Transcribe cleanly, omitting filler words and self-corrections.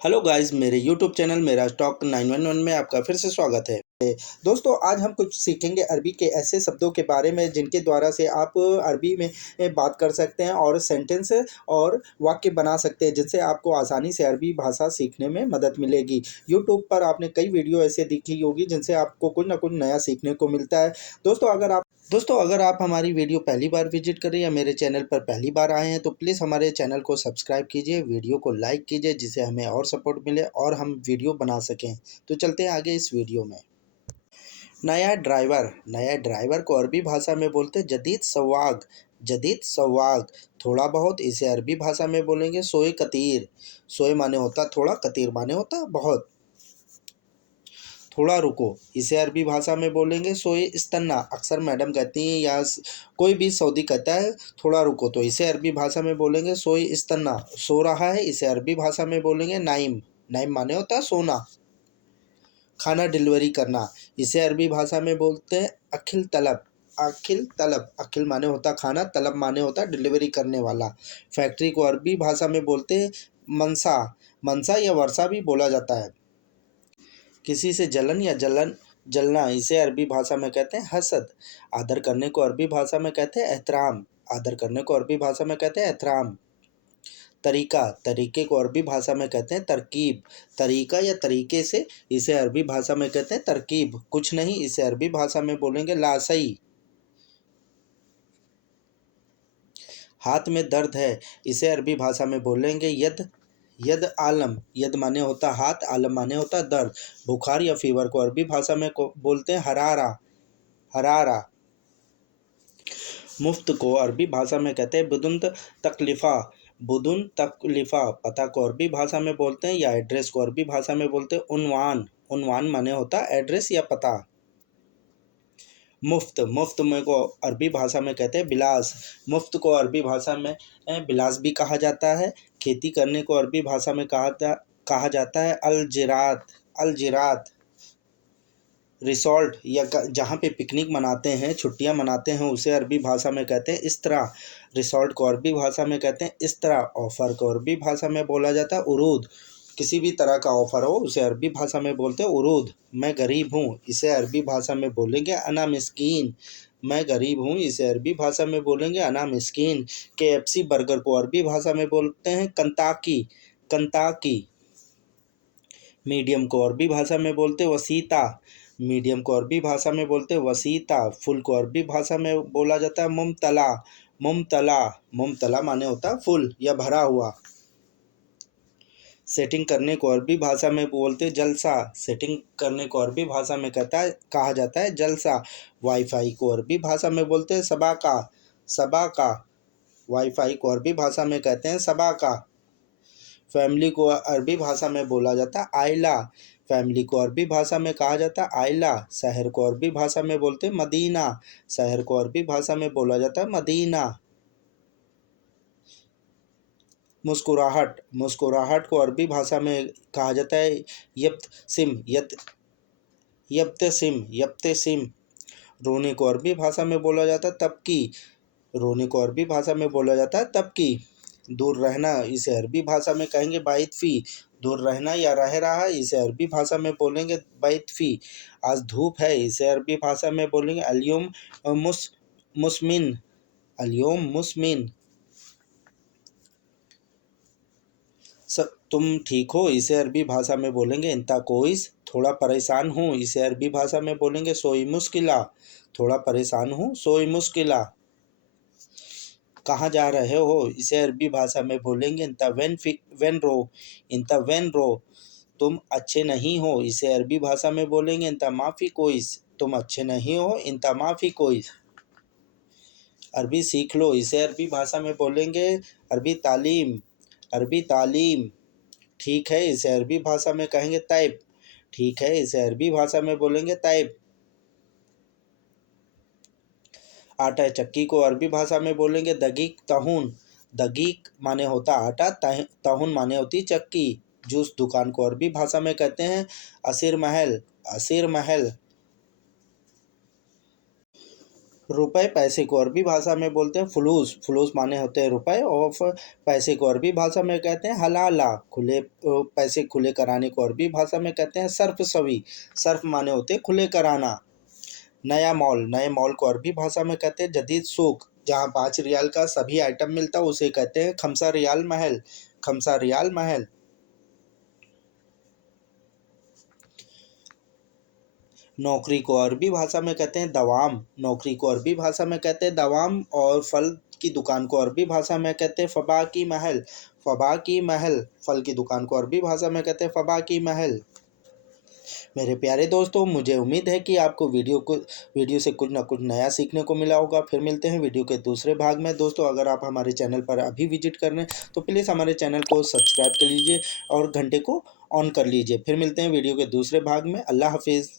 Hello guys, मेरे YouTube channel मेरा stock 911 में आपका फिर से स्वागत है। दोस्तों, आज हम कुछ सीखेंगे अरबी के ऐसे शब्दों के बारे में जिनके द्वारा से आप अरबी में बात कर सकते हैं और सेंटेंस और वाक्य बना सकते हैं, जिससे आपको आसानी से अरबी भाषा सीखने में मदद मिलेगी। यूट्यूब पर आपने कई वीडियो ऐसे देखी होगी जिनसे आपको कुछ ना कुछ नया सीखने को मिलता है। दोस्तों, अगर आप हमारी वीडियो पहली बार विजिट कर रहे हैं या मेरे चैनल पर पहली बार आए हैं तो प्लीज़ हमारे चैनल को सब्सक्राइब कीजिए, वीडियो को लाइक कीजिए, जिससे हमें और सपोर्ट मिले और हम वीडियो बना सकें। तो चलते हैं आगे इस वीडियो में। नया ड्राइवर को अरबी भाषा में बोलते हैं जदीद सवाग। थोड़ा बहुत इसे अरबी भाषा में बोलेंगे सोए कतीर। सोए माने होता थोड़ा, कतीर माने होता बहुत। थोड़ा रुको, इसे अरबी भाषा में बोलेंगे सोए इस्तन्ना। अक्सर मैडम कहती हैं या कोई भी सऊदी कहता है थोड़ा रुको, तो इसे अरबी भाषा में बोलेंगे सोए इस्तन्ना। सो रहा है, इसे अरबी भाषा में बोलेंगे नाइम। नाइम माने होता है सोना। खाना डिलीवरी करना, इसे अरबी भाषा में बोलते हैं अखिल माने होता खाना, तलब माने होता डिलीवरी करने वाला। फैक्ट्री को अरबी भाषा में बोलते हैं मनसा। मनसा या वर्षा भी बोला जाता है। किसी से जलना, इसे अरबी भाषा में कहते हैं हसद। आदर करने को अरबी भाषा में कहते हैं एहतराम। तरीके को अरबी भाषा में कहते हैं तरकीब। तरीका या तरीके से, इसे अरबी भाषा में कहते हैं तरकीब। कुछ नहीं, इसे अरबी भाषा में बोलेंगे लासई। हाथ में दर्द है, इसे अरबी भाषा में बोलेंगे यद आलम। यद माने होता हाथ, आलम माने होता दर्द। बुखार या फीवर को अरबी भाषा में बोलते हैं हरारा। मुफ्त को अरबी भाषा में कहते हैं बुदुन तकलीफ़ा। पता को अरबी भाषा में बोलते हैं या एड्रेस को अरबी भाषा में बोलते हैं उन्वान माने होता एड्रेस या पता। मुफ्त में को अरबी भाषा में कहते हैं बिलास। मुफ्त को अरबी भाषा में बिलास भी कहा जाता है। खेती करने को अरबी भाषा में कहा जाता है अलजिरात। रिसॉर्ट या जहाँ पे पिकनिक मनाते हैं, छुट्टियाँ मनाते हैं, उसे अरबी भाषा में कहते हैं इस्तरा। रिसॉर्ट को अरबी भाषा में कहते हैं इस्तरा। ऑफ़र को अरबी भाषा में बोला जाता है उरूद। किसी भी तरह का ऑफ़र हो उसे अरबी भाषा में बोलते हैं उरूद। मैं गरीब हूँ, इसे अरबी भाषा में बोलेंगे अना मिस्कीन। मैं गरीब हूँ, इसे अरबी भाषा में बोलेंगे अना मिस्कीन। KFC बर्गर को अरबी भाषा में बोलते हैं कंताकी। मीडियम को अरबी भाषा में बोलते वसीता। फुल को अरबी भाषा में बोला जाता है मुमतला माने होता है फुल या भरा हुआ। सेटिंग करने को अरबी भाषा में बोलते जलसा। सेटिंग करने को अरबी भाषा में कहा जाता है जलसा। वाईफाई को अरबी भाषा में बोलते हैं सबाका। वाईफाई को अरबी भाषा में कहते हैं सबाका। फैमिली को अरबी भाषा में बोला जाता है आइला। फैमिली को अरबी भाषा में कहा जाता है आइला। शहर को अरबी भाषा में बोलते हैं मदीना। शहर को अरबी भाषा में बोला जाता है मदीना। मुस्कुराहट को अरबी भाषा में कहा जाता है यब्तसिम। रोने को अरबी भाषा में बोला जाता है तबकी। दूर रहना, इसे अरबी भाषा में कहेंगे बाइतफ़ी। दूर रहना या रह रहा, इसे अरबी भाषा में बोलेंगे बाइतफ़ी। आज धूप है, इसे अरबी भाषा में बोलेंगे अल्योम मुस्मिन। तुम ठीक हो, इसे अरबी भाषा में बोलेंगे इंता कोइस। थोड़ा परेशान हूँ, इसे अरबी भाषा में बोलेंगे सोई मुश्किला। थोड़ा परेशान हूँ, सोई मुश्किला। कहाँ जा रहे हो, इसे अरबी भाषा में बोलेंगे इंता वेन रो। तुम अच्छे नहीं हो, इसे अरबी भाषा में बोलेंगे इंता माफ़ी कोइस। तुम अच्छे नहीं हो, इंता माफ़ी कोइस। अरबी सीख लो, इसे अरबी भाषा में बोलेंगे अरबी तालीम। ठीक है, इसे अरबी भाषा में कहेंगे तैब। ठीक है, इसे अरबी भाषा में बोलेंगे तैब। आटा चक्की को अरबी भाषा में बोलेंगे दगीक तहून। दगीक माने होता आटा, तहून माने होती चक्की। जूस दुकान को अरबी भाषा में कहते हैं असीर महल। रुपए पैसे को अरबी भाषा में बोलते हैं फुलूस। फुलूस माने होते हैं रुपए, और पैसे को अरबी भाषा में कहते हैं हलाला। पैसे खुले कराने को अरबी भाषा में कहते हैं सर्फ सवी। सर्फ माने होते हैं खुले कराना। नया मॉल, नए मॉल को अरबी भाषा में कहते हैं जदीद सूक। जहाँ 5 रियाल का सभी आइटम मिलता है उसे कहते हैं खमसा रियाल महल। खमसा रियाल महल। नौकरी को अरबी भाषा में कहते हैं दवाम। नौकरी को अरबी भाषा में कहते हैं दवाम। और फल की दुकान को अरबी भाषा में कहते हैं फबा की महल। फबा की महल। फल की दुकान को अरबी भाषा में कहते हैं फबा की महल। मेरे प्यारे दोस्तों, मुझे उम्मीद है कि आपको वीडियो से कुछ ना कुछ नया सीखने को मिला होगा। फिर मिलते हैं वीडियो के दूसरे भाग में। दोस्तों, अगर आप हमारे चैनल पर अभी विजिट कर रहे हैं तो प्लीज़ हमारे चैनल को सब्सक्राइब कर लीजिए और घंटे को ऑन कर लीजिए। फिर मिलते हैं वीडियो के दूसरे भाग में। अल्लाह हाफिज़।